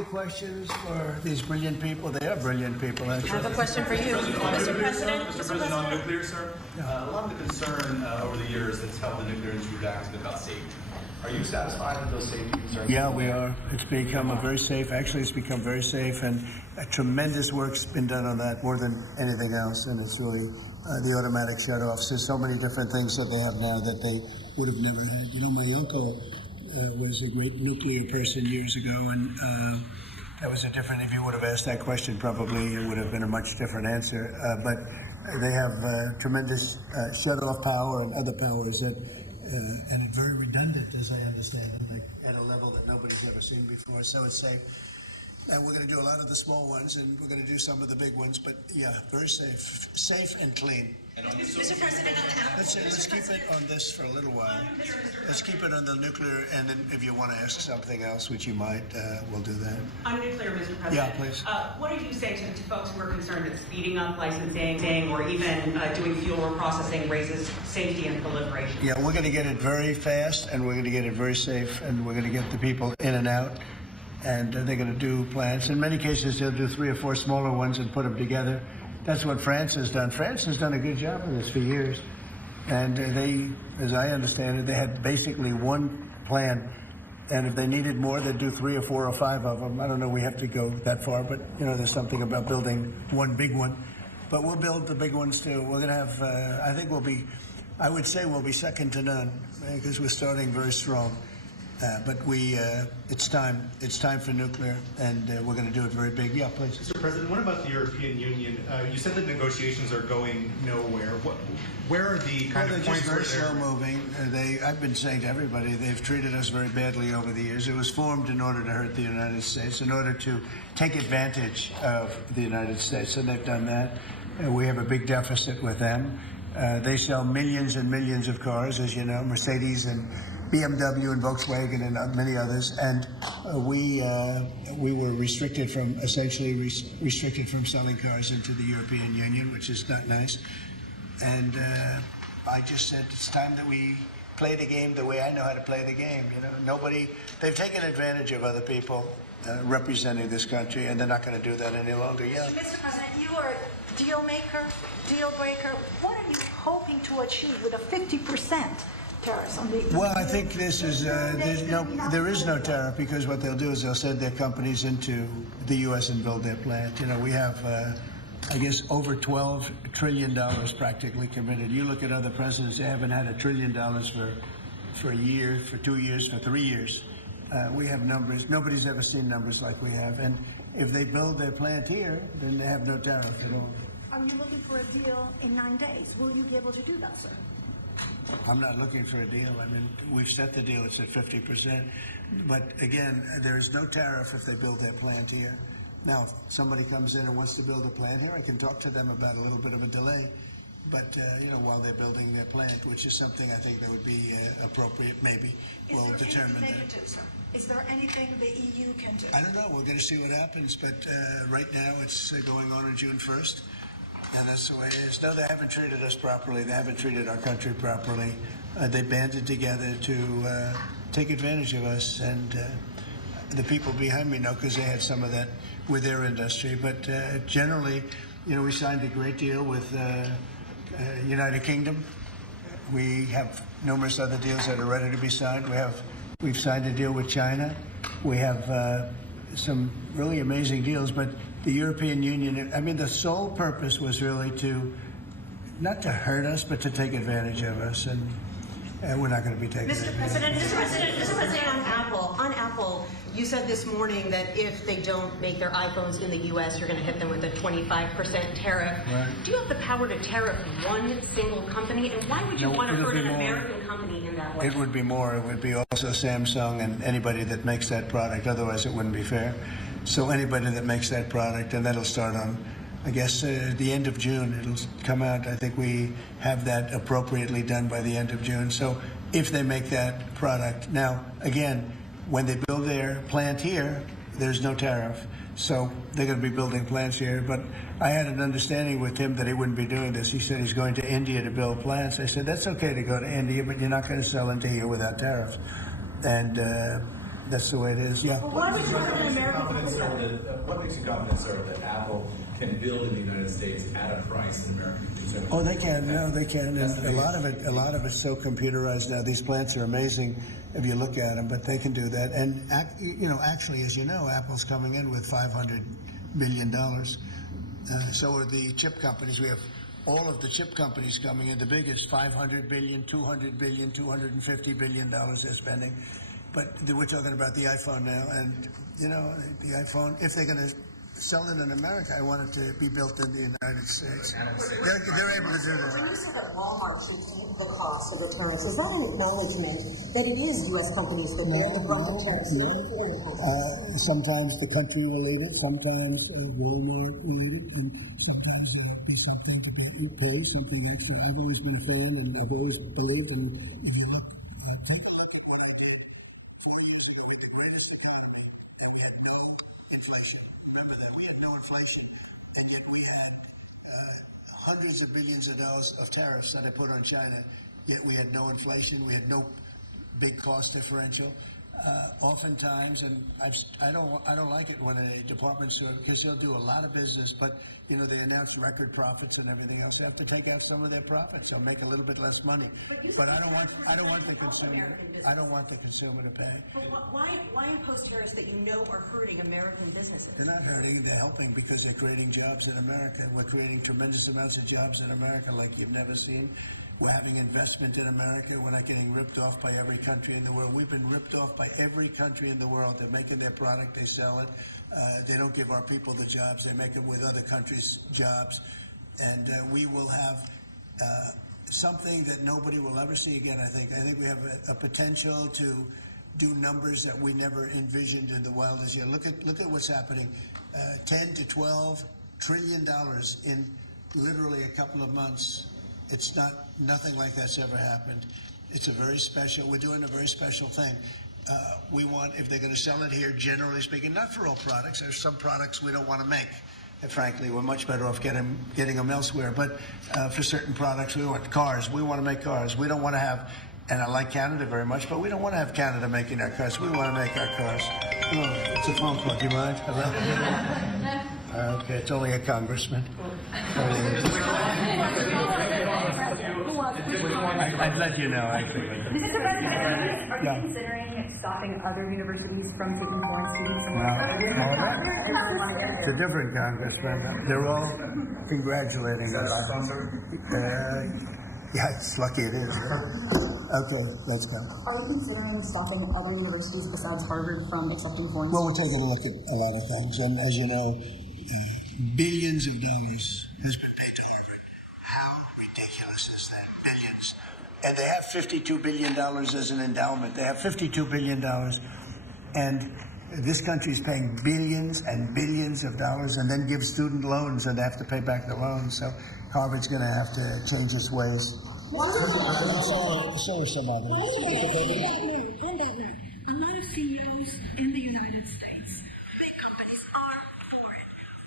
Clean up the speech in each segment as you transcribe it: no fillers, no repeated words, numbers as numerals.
any questions for these brilliant people? They are brilliant people, actually. I have a question for you, Mr. President. Mr. President, on nuclear, sir, a lot of the concern over the years that's held the nuclear industry back has been about safety. Are you satisfied with those safety concerns? Yeah, we are. It's become a very safe, actually it's become very safe, and a tremendous work's been done on that, more than anything else, and it's really the automatic shutoffs. There's so many different things that they have now that they would have never had. You know, my uncle was a great nuclear person years ago, and that was a different, if you would have asked that question, probably it would have been a much different answer. But they have tremendous shut-off power and other powers that, and it's very redundant, as I understand it, like at a level that nobody's ever seen before. So it's safe. And we're going to do a lot of the small ones, and we're going to do some of the big ones. But yeah, very safe and clean. Mr. President, on Apple. Let's keep it on this for a little while. Let's keep it on the nuclear, and then if you want to ask something else, which you might, we'll do that. On nuclear, Mr. President. Yeah, please. What do you say to folks who are concerned that speeding up licensing or even doing fuel reprocessing raises safety and proliferation? Yeah, we're going to get it very fast, and we're going to get it very safe, and we're going to get the people in and out, and they're going to do plants. In many cases, they'll do 3 or 4 smaller ones and put them together. That's what France has done. France has done a good job of this for years. And they, as I understand it, they had basically one plan. And if they needed more, they'd do 3 or 4 or 5 of them. I don't know, we have to go that far, but you know, there's something about building one big one. But we'll build the big ones too. We're gonna have, I think I would say we'll be second to none, because we're starting very strong. But it's time for nuclear, and we're going to do it very big. Yeah, please. Mr. President, what about the European Union? You said that negotiations are going nowhere. Where are the kind of points where they're slow moving? I've been saying to everybody, they've treated us very badly over the years. It was formed in order to hurt the United States, in order to take advantage of the United States, and they've done that. We have a big deficit with them. They sell millions and millions of cars, as you know, Mercedes and BMW and Volkswagen and many others, and we were restricted from, essentially restricted from selling cars into the European Union, which is not nice. And I just said it's time that we play the game the way I know how to play the game. You know, they've taken advantage of other people representing this country, and they're not going to do that any longer. Yeah. Mr. President, you are a deal maker, deal breaker. What are you hoping to achieve with a 50%? Tariffs on the... Well, I think this is, there is no tariff, because what they'll do is they'll send their companies into the U.S. and build their plant. You know, we have, I guess, over $12 trillion practically committed. You look at other presidents, they haven't had $1 trillion for a year, for 2 years, for 3 years. We have numbers. Nobody's ever seen numbers like we have. And if they build their plant here, then they have no tariff at all. Are you looking for a deal in 9 days? Will you be able to do that, sir? I'm not looking for a deal. I mean, we've set the deal, it's at 50%. But again, there is no tariff if they build their plant here. Now, if somebody comes in and wants to build a plant here, I can talk to them about a little bit of a delay. But, you know, while they're building their plant, which is something I think that would be appropriate, maybe, we'll determine that. Is there anything the EU can do? I don't know. We're going to see what happens. But right now, it's going on June 1st. And that's the way it is. No, they haven't treated us properly. They haven't treated our country properly. They banded together to take advantage of us. And the people behind me know, because they had some of that with their industry. But generally, you know, we signed a great deal with United Kingdom. We have numerous other deals that are ready to be signed. We've signed a deal with China. We have some really amazing deals, but the European Union, I mean, the sole purpose was really not to hurt us, but to take advantage of us, and we're not going to be taking Mr. President, on Apple, you said this morning that if they don't make their iPhones in the U.S., you're going to hit them with a 25% tariff. Right. Do you have the power to tariff one single company, and why would you want to hurt an American company in that way? It would be more. It would be also Samsung and anybody that makes that product. Otherwise, it wouldn't be fair. So anybody that makes that product, and that'll start on, I guess, the end of June. It'll come out. I think we have that appropriately done by the end of June. So if they make that product. Now, again, when they build their plant here, there's no tariff. So they're going to be building plants here. But I had an understanding with him that he wouldn't be doing this. He said he's going to India to build plants. I said, that's okay to go to India, but you're not going to sell into here without tariffs. And That's the way it is. Yeah. Why would you put an American Confident, company? sir, what makes you confident, sir, that Apple can build in the United States at a price that American consumers? Oh, they can. No, they can. And a lot of it's so computerized now. These plants are amazing if you look at them, but they can do that. And actually, as you know, Apple's coming in with $500 billion. So are the chip companies. We have all of the chip companies coming in. The biggest, $500 billion, $200 billion, $250 billion they're spending. But we're talking about the iPhone now, and the iPhone, if they're going to sell it in America, I want it to be built in the United States. They're able to do that. When you said that Walmart should keep the cost of the tariffs, is that an acknowledgement that it is U.S. companies that bear the brunt of tariffs? Sometimes the country will lead it, sometimes will not lead it, and sometimes there'll be something to pay, something extra. I've always been a fan, and I've always believed in and yet we had hundreds of billions of dollars of tariffs that I put on China, yet we had no inflation, we had no big cost differential. Oftentimes, and I don't like it when a department store, because they'll do a lot of business, but they announce record profits and everything else. They have to take out some of their profits or make a little bit less money. But I don't want the consumer to pay. But why impose tariffs that you know are hurting American businesses? They're not hurting, they're helping because they're creating jobs in America. We're creating tremendous amounts of jobs in America like you've never seen. We're having investment in America. We're not getting ripped off by every country in the world. We've been ripped off by every country in the world. They're making their product, they sell it. They don't give our people the jobs. They make it with other countries' jobs. And we will have something that nobody will ever see again, I think. I think we have a potential to do numbers that we never envisioned in the wildest year. Look at what's happening. 10 to 12 trillion dollars in literally a couple of months. It's nothing like that's ever happened. It's we're doing a very special thing. We want, if they're going to sell it here, generally speaking, not for all products. There's some products we don't want to make. And frankly, we're much better off getting them elsewhere. But for certain products, we want cars. We want to make cars. We don't want to have, and I like Canada very much, but we don't want to have Canada making our cars. We want to make our cars. Oh, it's a phone call. Do you mind? Hello? Okay, it's only a congressman. I'd let you know, actually. Mr. President, are you considering stopping other universities from taking foreign students? It's a different congressman. They're all congratulating us. Yeah, it's lucky it is. Okay, let's go. Are you considering stopping other universities besides Harvard from accepting foreign Well, we're students? taking a look at a lot of things, and as you know, billions of dollars has been paid to Harvard. How ridiculous is that? Billions. And they have $52 billion as an endowment. They have $52 billion. And this country is paying billions and billions of dollars and then gives student loans and they have to pay back the loans. So Harvard's going to have to change its ways. So are some others. A lot of CEOs in the United States, big companies, are for it.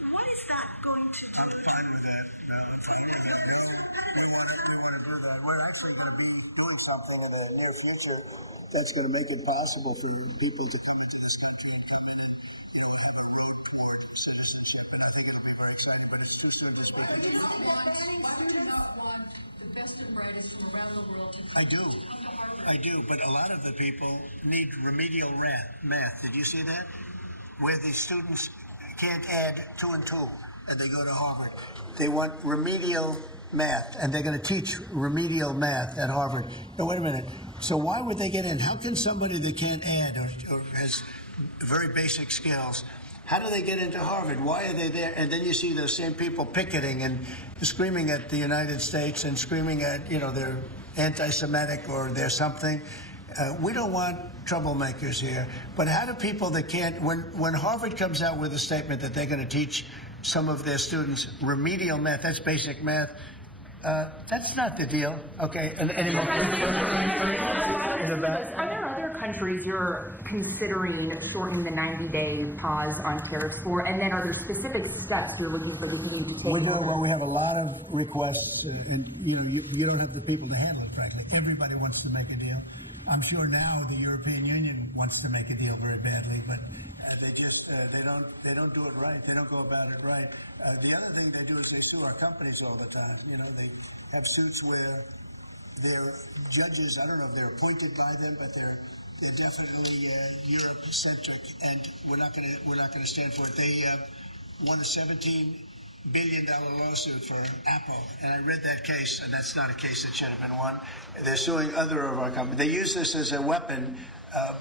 What is that going to do? I'm fine with that. No, I'm fine with that. We want to do that. We're actually going to be doing something in the near future that's going to make it possible for people to come into this country and come in and have a road toward citizenship. And I think it'll be very exciting, but it's too soon to speak. Why do you not want the best and brightest from around the world to I do, but a lot of the people need remedial math. Did you see that? Where the students can't add 2 and 2, and they go to Harvard. They want remedial math, and they're going to teach remedial math at Harvard. No, wait a minute. So why would they get in? How can somebody that can't add or has very basic skills, how do they get into Harvard? Why are they there? And then you see those same people picketing and screaming at the United States and screaming at, they're anti-Semitic or they're something. We don't want troublemakers here. But how do people that can't, when Harvard comes out with a statement that they're going to teach some of their students remedial math, that's basic math, that's not the deal. Okay, and any more? Are there other countries you're considering shortening the 90-day pause on tariffs for? And then are there specific steps you're looking for the EU to take? Well, we have a lot of requests, and you don't have the people to handle it, frankly. Everybody wants to make a deal. I'm sure now the European Union wants wants to make a deal very badly, but they don't do it right. They don't go about it right. The other thing they do is they sue our companies all the time. You know, they have suits where they're judges. I don't know if they're appointed by them, but they're definitely Europe-centric, and we're not going to stand for it. They won a $17 billion lawsuit for Apple, and I read that case, and that's not a case that should have been won. They're suing other of our companies. They use this as a weapon,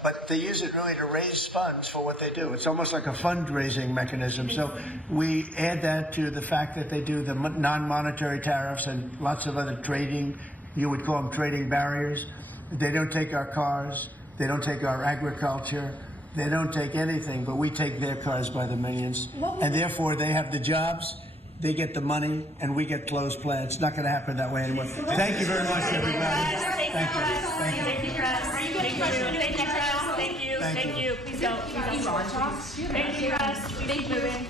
but they use it really to raise funds for what they do. It's almost like a fundraising mechanism. So we add that to the fact that they do the non-monetary tariffs and lots of other trading, you would call them trading barriers. They don't take our cars. They don't take our agriculture. They don't take anything, but we take their cars by the millions. And therefore, they have the jobs, they get the money, and we get closed plants. It's not going to happen that way anymore. Thank you very much, everybody. Thank you. Thank you, press. Thank you, press. Thank you. Please don't. Thank you, press. Keep moving.